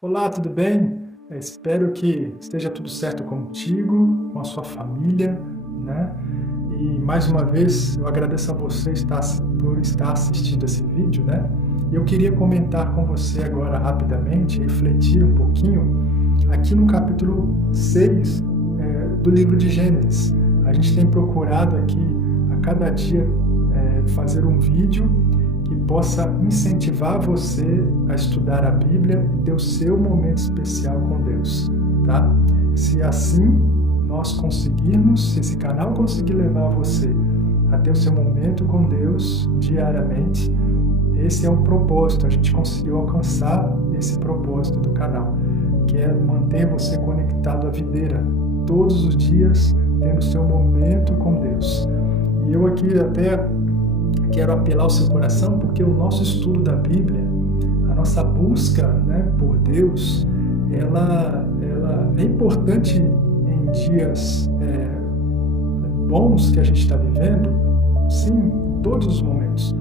Olá, tudo bem? Espero que esteja tudo certo contigo, com a sua família, né? E mais uma vez eu agradeço a você por estar assistindo esse vídeo, né? Eu queria comentar com você agora rapidamente, refletir um pouquinho aqui no capítulo 6 do livro de Gênesis. A gente tem procurado aqui a cada dia fazer um vídeo que possa incentivar você a estudar a Bíblia e ter o seu momento especial com Deus, tá? Se assim nós conseguirmos, se esse canal conseguir levar você a ter o seu momento com Deus diariamente, esse é o propósito, a gente conseguiu alcançar esse propósito do canal, que é manter você conectado à videira, todos os dias, tendo o seu momento com Deus. E eu aqui até quero apelar ao seu coração, porque o nosso estudo da Bíblia, a nossa busca, né, por Deus, ela é importante em dias bons que a gente está vivendo, sim, em todos os momentos.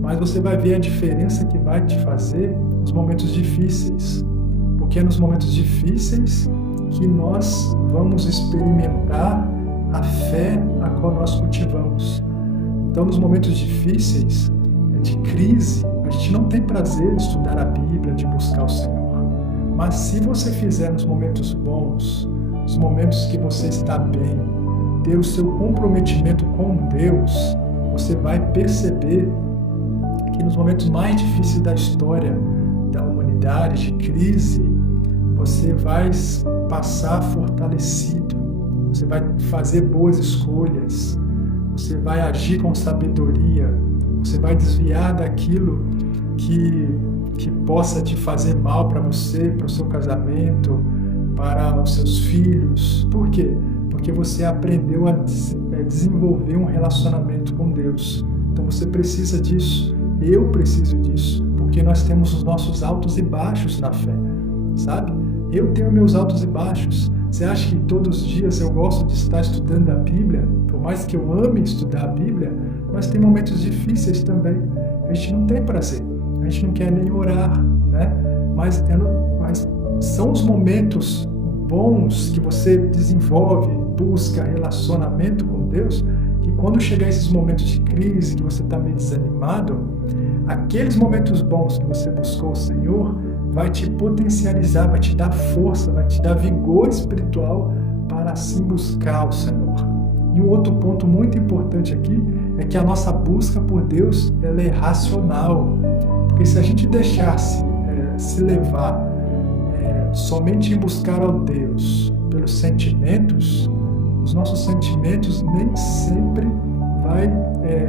Mas você vai ver a diferença que vai te fazer nos momentos difíceis, porque é nos momentos difíceis que nós vamos experimentar a fé a qual nós cultivamos. Então, nos momentos difíceis, de crise, a gente não tem prazer de estudar a Bíblia, de buscar o Senhor. Mas se você fizer nos momentos bons, nos momentos que você está bem, ter o seu comprometimento com Deus, você vai perceber que nos momentos mais difíceis da história da humanidade, de crise, você vai passar fortalecido, você vai fazer boas escolhas, você vai agir com sabedoria, você vai desviar daquilo que possa te fazer mal para você, para o seu casamento, para os seus filhos. Por quê? Porque você aprendeu a desenvolver um relacionamento com Deus. Então você precisa disso, eu preciso disso, porque nós temos os nossos altos e baixos na fé, sabe? Eu tenho meus altos e baixos. Você acha que todos os dias eu gosto de estar estudando a Bíblia? Por mais que eu ame estudar a Bíblia, mas tem momentos difíceis também. A gente não tem prazer, a gente não quer nem orar, né? Mas são os momentos bons que você desenvolve, busca relacionamento com Deus, que quando chegar esses momentos de crise, que você está meio desanimado, aqueles momentos bons que você buscou o Senhor, vai te potencializar, vai te dar força, vai te dar vigor espiritual para assim buscar o Senhor. E um outro ponto muito importante aqui é que a nossa busca por Deus, ela é racional. Porque se a gente deixasse se levar somente em buscar ao Deus pelos sentimentos, os nossos sentimentos nem sempre vai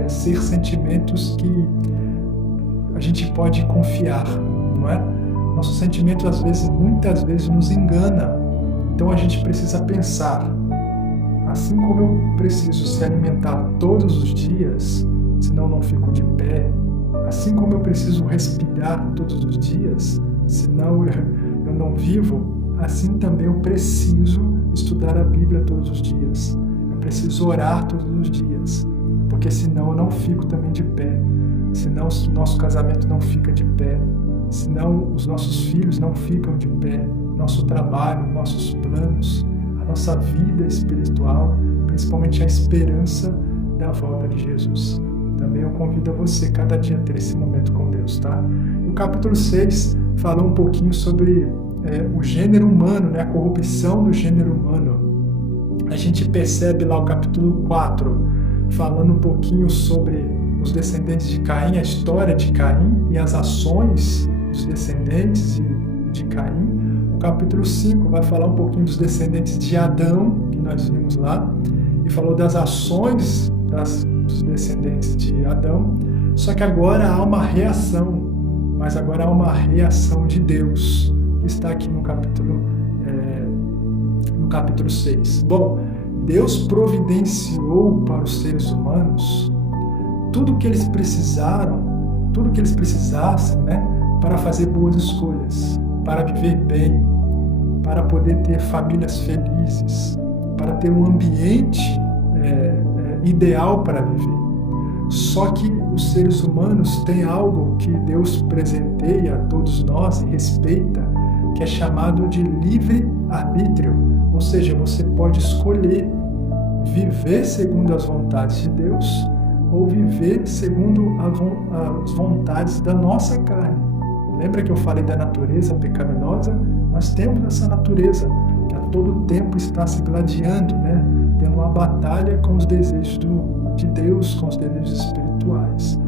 ser sentimentos que a gente pode confiar, não é? Nosso sentimento, muitas vezes, nos engana. Então a gente precisa pensar, assim como eu preciso se alimentar todos os dias, senão não fico de pé, assim como eu preciso respirar todos os dias, senão eu não vivo, assim também eu preciso estudar a Bíblia todos os dias. Eu preciso orar todos os dias, porque senão eu não fico também de pé, senão o nosso casamento não fica de pé, senão os nossos filhos não ficam de pé, nosso trabalho, nossos planos, a nossa vida espiritual, principalmente a esperança da volta de Jesus. Também eu convido a você cada dia a ter esse momento com Deus, tá? E o capítulo 6 fala um pouquinho sobre o gênero humano, né? A corrupção do gênero humano. A gente percebe lá o capítulo 4 falando um pouquinho sobre os descendentes de Caim, a história de Caim e as ações dos descendentes de Caim. O capítulo 5 vai falar um pouquinho dos descendentes de Adão, que nós vimos lá, e falou das ações dos descendentes de Adão. Só que agora há uma reação, mas agora há uma reação de Deus, que está aqui no capítulo 6. Bom, Deus providenciou para os seres humanos tudo que eles precisaram, tudo que eles precisassem, né, para fazer boas escolhas, para viver bem, para poder ter famílias felizes, para ter um ambiente ideal para viver. Só que os seres humanos têm algo que Deus presenteia a todos nós e respeita, que é chamado de livre-arbítrio, ou seja, você pode escolher viver segundo as vontades de Deus ou viver segundo as vontades da nossa carne. Lembra que eu falei da natureza pecaminosa? Nós temos essa natureza que a todo tempo está se gladiando, tendo uma batalha com os desejos de Deus, com os desejos espirituais.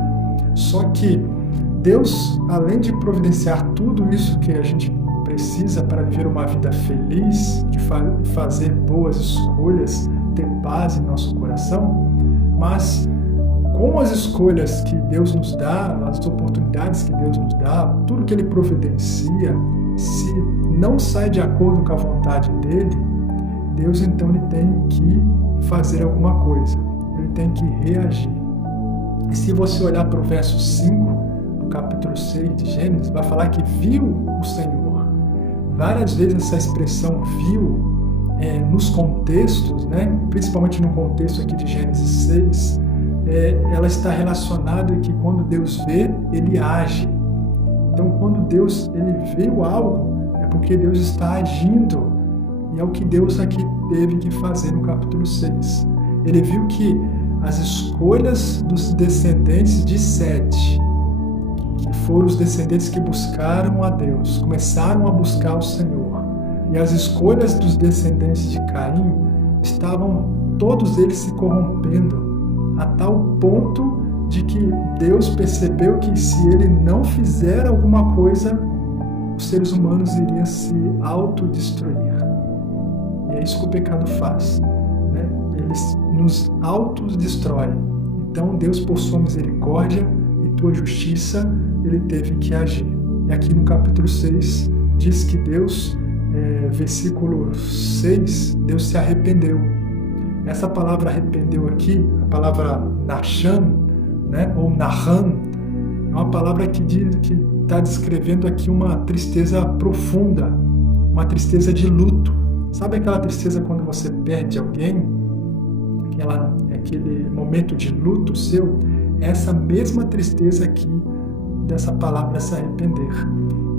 Só que Deus, além de providenciar tudo isso que a gente precisa para viver uma vida feliz, de fazer boas escolhas, ter paz em nosso coração, mas com as escolhas que Deus nos dá, as oportunidades que Deus nos dá, tudo que Ele providencia, se não sai de acordo com a vontade dEle, Deus então ele tem que fazer alguma coisa, Ele tem que reagir. E se você olhar para o verso 5, do capítulo 6 de Gênesis, vai falar que viu o Senhor. Várias vezes essa expressão viu, nos contextos, principalmente no contexto aqui de Gênesis 6, ela está relacionada que quando Deus vê, Ele age. Então, quando Deus ele viu algo, é porque Deus está agindo. E é o que Deus aqui teve que fazer no capítulo 6. Ele viu que as escolhas dos descendentes de Sete, que foram os descendentes que buscaram a Deus, começaram a buscar o Senhor, e as escolhas dos descendentes de Caim, estavam todos eles se corrompendo, a tal ponto de que Deus percebeu que se ele não fizer alguma coisa, os seres humanos iriam se autodestruir. E é isso que o pecado faz, Ele nos autodestrói. Então Deus, por sua misericórdia e tua justiça, Ele teve que agir. E aqui no capítulo 6 diz que Deus, versículo 6, Deus se arrependeu. Essa palavra arrependeu aqui, a palavra Nacham, ou Naham, é uma palavra que está descrevendo aqui uma tristeza profunda, uma tristeza de luto. Sabe aquela tristeza quando você perde alguém? Aquele momento de luto seu? Essa mesma tristeza aqui, dessa palavra se arrepender.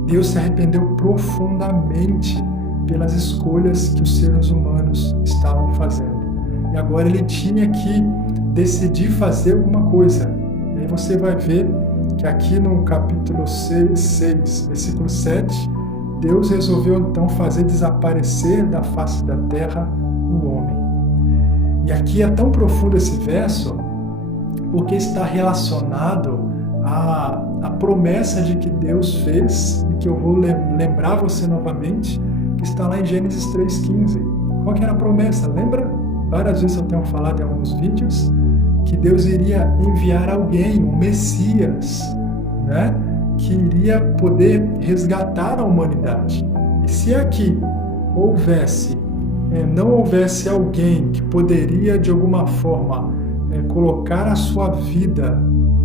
Deus se arrependeu profundamente pelas escolhas que os seres humanos estavam fazendo. E agora ele tinha que decidir fazer alguma coisa. E aí você vai ver que aqui no capítulo 6, versículo 7, Deus resolveu então fazer desaparecer da face da terra o homem. E aqui é tão profundo esse verso, porque está relacionado à promessa de que Deus fez, e que eu vou lembrar você novamente, que está lá em Gênesis 3,15. Qual que era a promessa? Lembra? Várias vezes eu tenho falado em alguns vídeos que Deus iria enviar alguém, um Messias, que iria poder resgatar a humanidade. E se aqui não houvesse alguém que poderia de alguma forma colocar a sua vida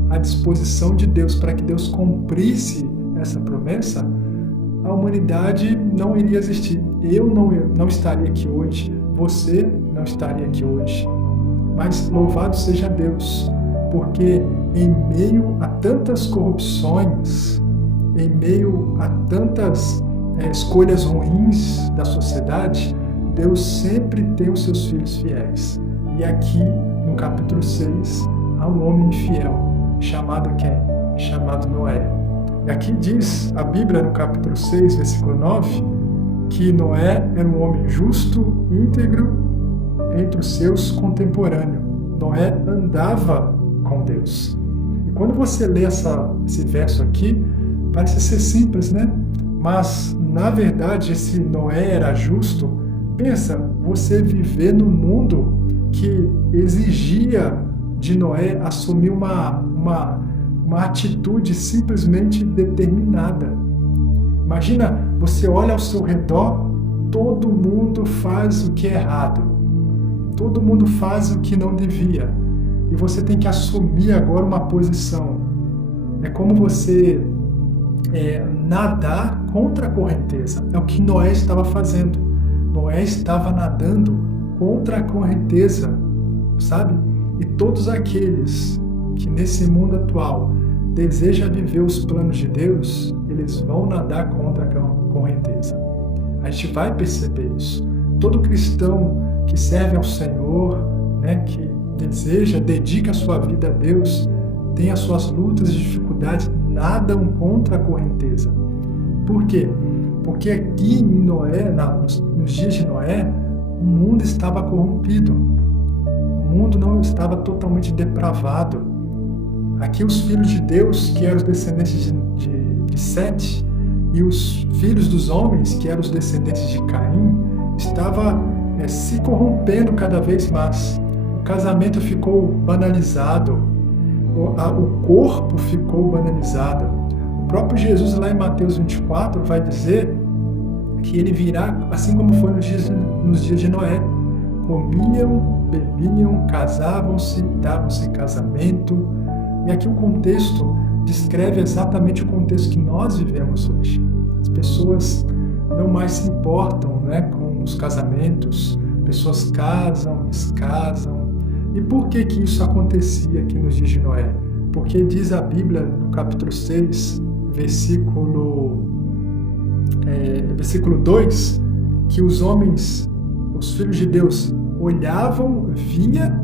à disposição de Deus para que Deus cumprisse essa promessa, a humanidade não iria existir. Eu não estaria aqui hoje, você não estaria aqui hoje. Mas louvado seja Deus, porque em meio a tantas corrupções, em meio a tantas escolhas ruins da sociedade, Deus sempre tem os seus filhos fiéis. E aqui, no capítulo 6, há um homem fiel, chamado quem? Chamado Noé. E aqui diz a Bíblia, no capítulo 6, versículo 9, que Noé era um homem justo, íntegro, entre os seus contemporâneos. Noé andava com Deus. E quando você lê esse verso aqui, parece ser simples, Mas, na verdade, esse Noé era justo. Pensa, você viver num mundo que exigia de Noé assumir uma atitude simplesmente determinada. Imagina, você olha ao seu redor, todo mundo faz o que é errado. Todo mundo faz o que não devia. E você tem que assumir agora uma posição. É como você nadar contra a correnteza. É o que Noé estava fazendo. Noé estava nadando contra a correnteza, sabe? E todos aqueles que nesse mundo atual desejam viver os planos de Deus, eles vão nadar contra a correnteza. A gente vai perceber isso. Todo cristão que serve ao Senhor, né, que deseja, dedica a sua vida a Deus, tem as suas lutas e dificuldades, nadam contra a correnteza. Por quê? Porque aqui em Noé, nos dias de Noé, o mundo estava corrompido. O mundo não estava totalmente depravado. Aqui os filhos de Deus, que eram os descendentes de Sete, e os filhos dos homens, que eram os descendentes de Caim, estavam se corrompendo cada vez mais. O casamento ficou banalizado, o corpo ficou banalizado. O próprio Jesus, lá em Mateus 24, vai dizer que ele virá, assim como foi nos dias de Noé. Comiam, bebiam, casavam-se, davam-se casamento. E aqui o contexto descreve exatamente o contexto que nós vivemos hoje. As pessoas não mais se importam, né, com os casamentos, pessoas casam, descasam. E por que isso acontecia aqui nos dias de Noé? Porque diz a Bíblia, no capítulo 6, versículo 2, que os homens, os filhos de Deus, olhavam, via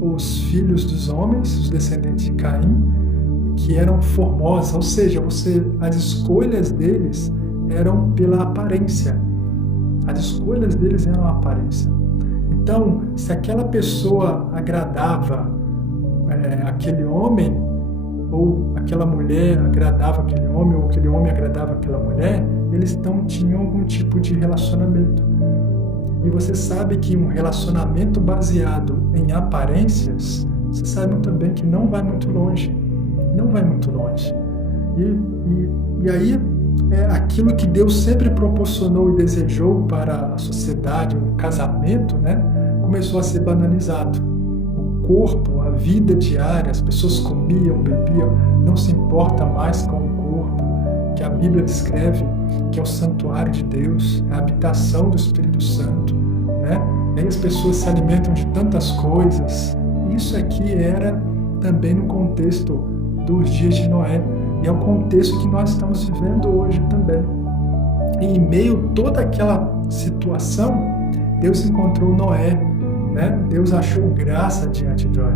os filhos dos homens, os descendentes de Caim, que eram formosos, ou seja, as escolhas deles eram pela aparência. As escolhas deles eram a aparência. Então, se aquela pessoa agradava aquele homem, ou aquela mulher agradava aquele homem, ou aquele homem agradava aquela mulher, eles não tinham algum tipo de relacionamento. E você sabe que um relacionamento baseado em aparências, você sabe muito bem que não vai muito longe. Não vai muito longe. E aí, aquilo que Deus sempre proporcionou e desejou para a sociedade, o casamento, né, começou a ser banalizado. O corpo, a vida diária, as pessoas comiam, bebiam, não se importa mais com o corpo, que a Bíblia descreve que é o santuário de Deus, é a habitação do Espírito Santo, né? E aí as pessoas se alimentam de tantas coisas. Isso aqui era também no contexto dos dias de Noé, e é o contexto que nós estamos vivendo hoje também. E em meio a toda aquela situação, Deus encontrou Noé, né? Deus achou graça diante de Noé.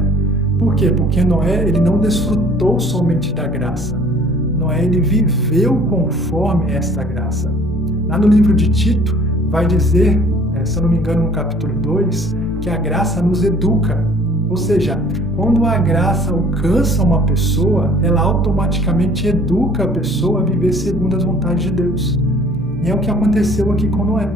Por quê? Porque Noé, ele não desfrutou somente da graça. Noé, ele viveu conforme esta graça. Lá no livro de Tito, vai dizer, se eu não me engano, no capítulo 2, que a graça nos educa. Ou seja, quando a graça alcança uma pessoa, ela automaticamente educa a pessoa a viver segundo as vontades de Deus. E é o que aconteceu aqui com Noé.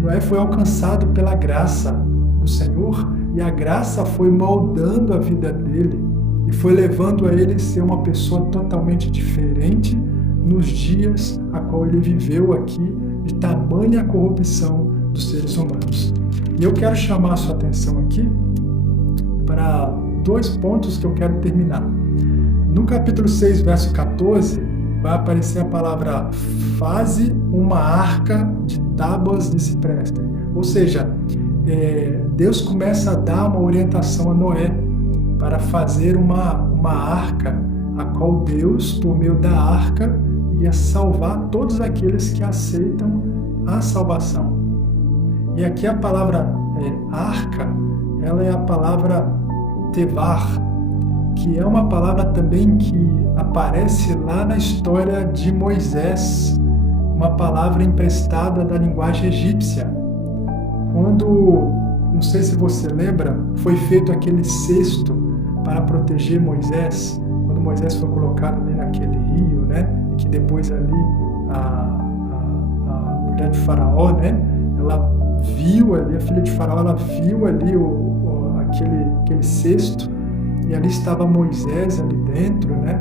Noé foi alcançado pela graça do Senhor, e a graça foi moldando a vida dele e foi levando a ele a ser uma pessoa totalmente diferente nos dias a qual ele viveu aqui, de tamanha corrupção dos seres humanos. E eu quero chamar a sua atenção aqui para 2 pontos que eu quero terminar. No capítulo 6, verso 14, vai aparecer a palavra faze uma arca de tábuas de cipreste. Ou seja, Deus começa a dar uma orientação a Noé para fazer uma arca, a qual Deus, por meio da arca, ia salvar todos aqueles que aceitam a salvação. E aqui a palavra arca, ela é a palavra tevar, que é uma palavra também que aparece lá na história de Moisés, uma palavra emprestada da linguagem egípcia. Quando, não sei se você lembra, foi feito aquele cesto para proteger Moisés, quando Moisés foi colocado ali naquele rio, né? Que depois ali a mulher de Faraó, né? Ela viu ali, a filha de Faraó, ela viu ali aquele cesto, e ali estava Moisés ali dentro, né?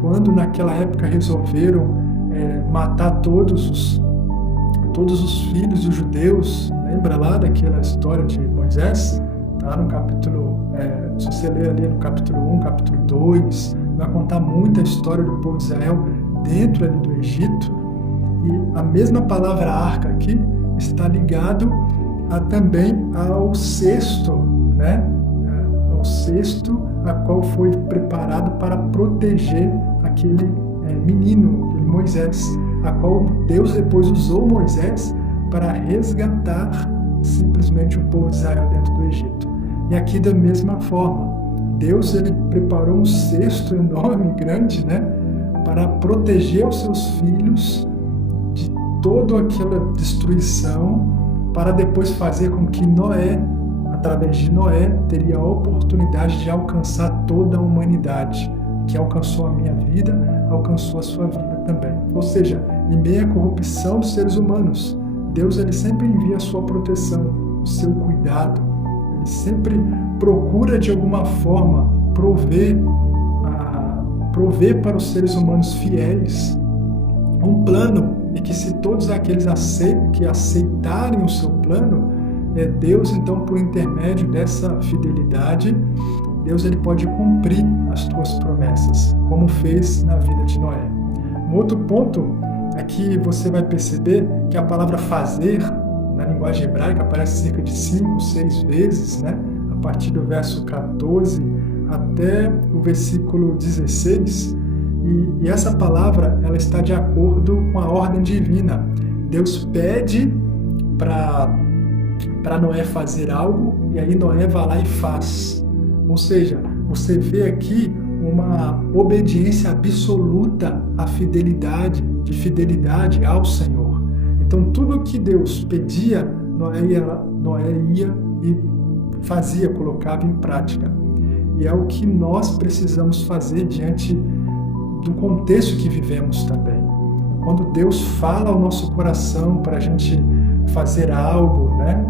Quando naquela época resolveram matar todos os filhos dos judeus, lembra lá daquela história de Moisés? Tá no capítulo, se você ler ali no capítulo 1, capítulo 2, vai contar muita história do povo de Israel dentro ali do Egito. E a mesma palavra arca aqui está ligado também ao cesto, né? Ao cesto a qual foi preparado para proteger aquele menino, aquele Moisés. a qual Deus depois usou Moisés para resgatar simplesmente o povo de Israel dentro do Egito. E aqui da mesma forma, Deus ele preparou um cesto enorme, grande, né, para proteger os seus filhos de toda aquela destruição, para depois fazer com que Noé, através de Noé, teria a oportunidade de alcançar toda a humanidade, que alcançou a minha vida, alcançou a sua vida também. Ou seja, em meio à corrupção dos seres humanos, Deus ele sempre envia a sua proteção, o seu cuidado. Ele sempre procura de alguma forma prover para os seres humanos fiéis um plano, e que se todos aqueles que aceitarem o seu plano, Deus então, por intermédio dessa fidelidade, Deus ele pode cumprir as suas promessas, como fez na vida de Noé. Um outro ponto é que você vai perceber que a palavra fazer, na linguagem hebraica, aparece cerca de 5, 6 vezes, né? A partir do verso 14 até o versículo 16. E essa palavra ela está de acordo com a ordem divina. Deus pede para Noé fazer algo, e aí Noé vai lá e faz. Ou seja, você vê aqui uma obediência absoluta à fidelidade, de fidelidade ao Senhor. Então, tudo que Deus pedia, Noé ia e fazia, colocava em prática. E é o que nós precisamos fazer diante do contexto que vivemos também. Quando Deus fala ao nosso coração para a gente fazer algo, né?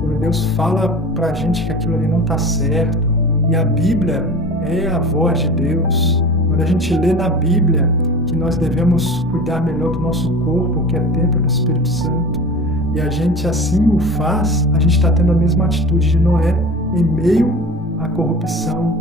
Quando Deus fala para a gente que aquilo ali não está certo, e a Bíblia é a voz de Deus. Quando a gente lê na Bíblia que nós devemos cuidar melhor do nosso corpo, que é templo do Espírito Santo, e a gente assim o faz, a gente está tendo a mesma atitude de Noé em meio à corrupção.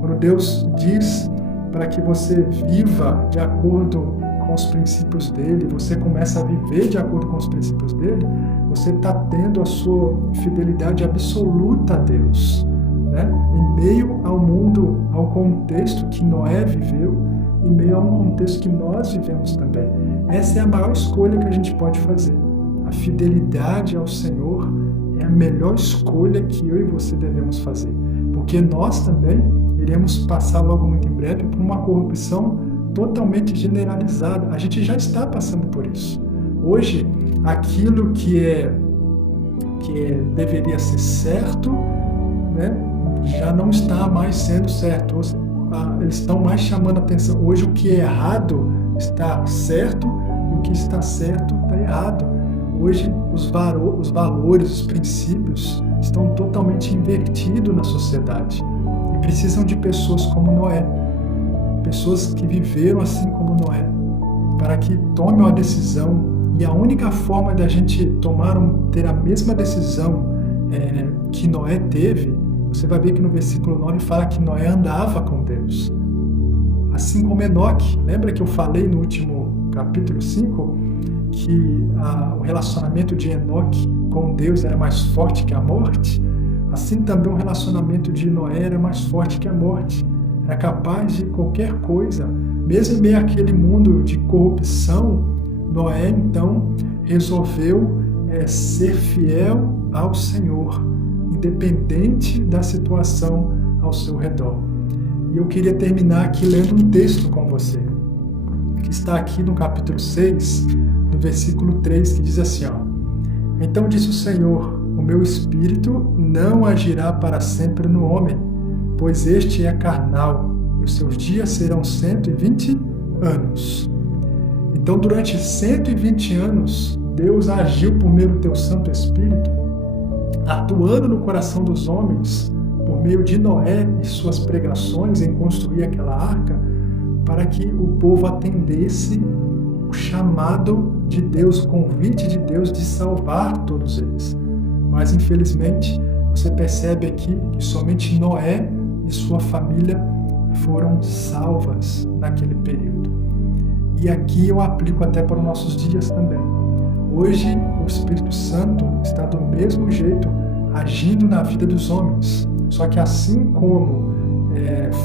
Quando Deus diz para que você viva de acordo com os princípios dele, você começa a viver de acordo com os princípios dele, você está tendo a sua fidelidade absoluta a Deus. Né? Em meio ao mundo, ao contexto que Noé viveu, em meio a um contexto que nós vivemos também. Essa é a maior escolha que a gente pode fazer. A fidelidade ao Senhor é a melhor escolha que eu e você devemos fazer. Porque nós também iremos passar logo muito em breve por uma corrupção totalmente generalizada. A gente já está passando por isso. Hoje, aquilo que deveria ser certo, né, já não está mais sendo certo. Eles estão mais chamando a atenção. Hoje o que é errado está certo, o que está certo está errado. Hoje os valores, os princípios estão totalmente invertidos na sociedade. E precisam de pessoas como Noé. Pessoas que viveram assim como Noé, para que tomem uma decisão. E a única forma da gente ter a mesma decisão que Noé teve, você vai ver que no versículo 9 fala que Noé andava com Deus. Assim como Enoque. Lembra que eu falei no último capítulo 5 que o relacionamento de Enoque com Deus era mais forte que a morte? Assim também o relacionamento de Noé era mais forte que a morte. Era capaz de qualquer coisa. Mesmo em meio àquele mundo de corrupção, Noé então resolveu ser fiel ao Senhor, independente da situação ao seu redor. E eu queria terminar aqui lendo um texto com você, que está aqui no capítulo 6, no versículo 3, que diz assim, Então disse o Senhor, o meu espírito não agirá para sempre no homem, pois este é carnal, e os seus dias serão 120 anos. Então, durante 120 anos, Deus agiu por meio do teu Santo Espírito, atuando no coração dos homens, por meio de Noé e suas pregações em construir aquela arca, para que o povo atendesse o chamado de Deus, o convite de Deus de salvar todos eles. Mas, infelizmente, você percebe aqui que somente Noé e sua família foram salvas naquele período. E aqui eu aplico até para os nossos dias também. Hoje, o Espírito Santo está do mesmo jeito agindo na vida dos homens. Só que assim como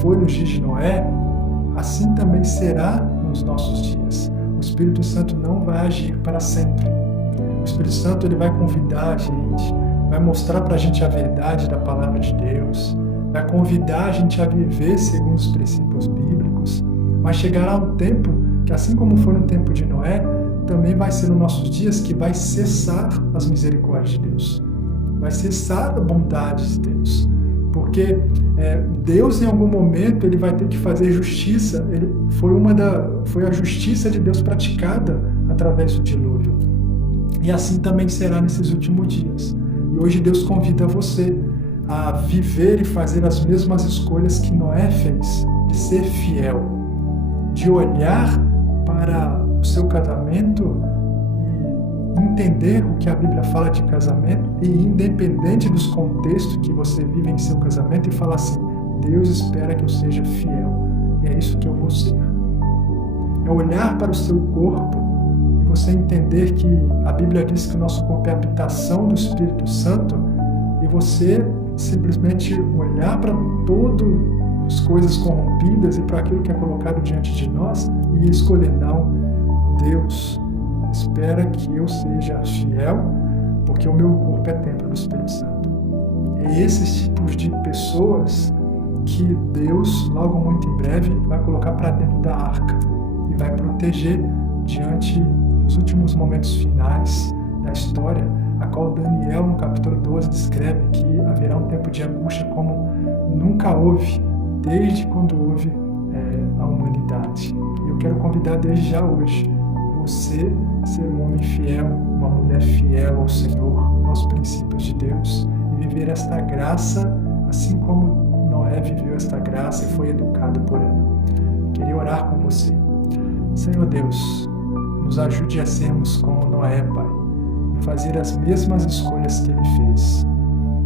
foi nos dias de Noé, assim também será nos nossos dias. Espírito Santo não vai agir para sempre. O Espírito Santo ele vai convidar a gente, vai mostrar para a gente a verdade da palavra de Deus, vai convidar a gente a viver segundo os princípios bíblicos, mas chegará um tempo que, assim como foi no tempo de Noé, também vai ser nos nossos dias que vai cessar as misericórdias de Deus, vai cessar a bondade de Deus, porque Deus em algum momento ele vai ter que fazer justiça. Foi a justiça de Deus praticada através do dilúvio, e assim também será nesses últimos dias. E hoje Deus convida você a viver e fazer as mesmas escolhas que Noé fez, de ser fiel, de olhar para o seu casamento e entender o que a Bíblia fala de casamento, e independente dos contextos que você vive em seu casamento, e falar assim: Deus espera que eu seja fiel, e é isso que eu vou ser. É olhar para o seu corpo e você entender que a Bíblia diz que o nosso corpo é a habitação do Espírito Santo, e você simplesmente olhar para todas as coisas corrompidas e para aquilo que é colocado diante de nós e escolher: não, Deus espera que eu seja fiel, porque o meu corpo é templo do Espírito Santo. É esses tipos de pessoas que Deus, logo muito em breve, vai colocar para dentro da arca e vai proteger diante dos últimos momentos finais da história, a qual Daniel, no capítulo 12, descreve que haverá um tempo de angústia como nunca houve, desde quando houve a humanidade. E eu quero convidar desde já hoje você ser um homem fiel, uma mulher fiel ao Senhor, aos princípios de Deus, e viver esta graça assim como Noé viveu esta graça e foi educado por ela. Queria orar com você. Senhor Deus, nos ajude a sermos como Noé, Pai, e fazer as mesmas escolhas que ele fez.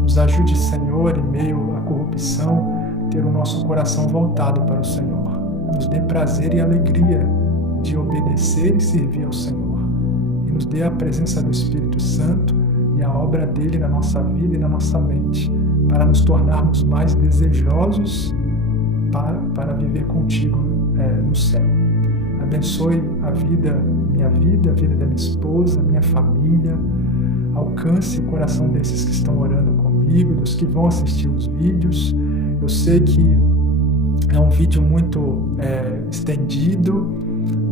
Nos ajude, Senhor, em meio à corrupção, ter o nosso coração voltado para o Senhor. Nos dê prazer e alegria de obedecer e servir ao Senhor. E nos dê a presença do Espírito Santo e a obra dele na nossa vida e na nossa mente, para nos tornarmos mais desejosos para viver contigo no céu. Abençoe minha vida, a vida da minha esposa, minha família. Alcance o coração desses que estão orando comigo, dos que vão assistir os vídeos. Eu sei que é um vídeo muito estendido,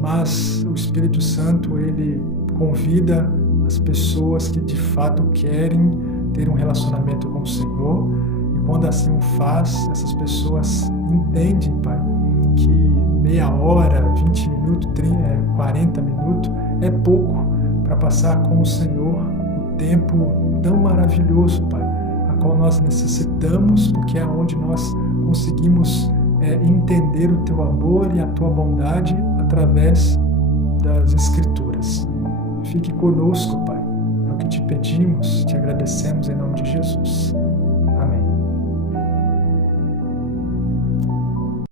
mas o Espírito Santo ele convida as pessoas que de fato querem ter um relacionamento com o Senhor, e quando assim o faz, essas pessoas entendem, Pai, que meia hora, 20 minutos, 40 minutos é pouco para passar com o Senhor o tempo tão maravilhoso, Pai, a qual nós necessitamos, porque é onde nós conseguimos entender o Teu amor e a Tua bondade através das Escrituras. Fique conosco, Pai. É o que te pedimos, te agradecemos em nome de Jesus.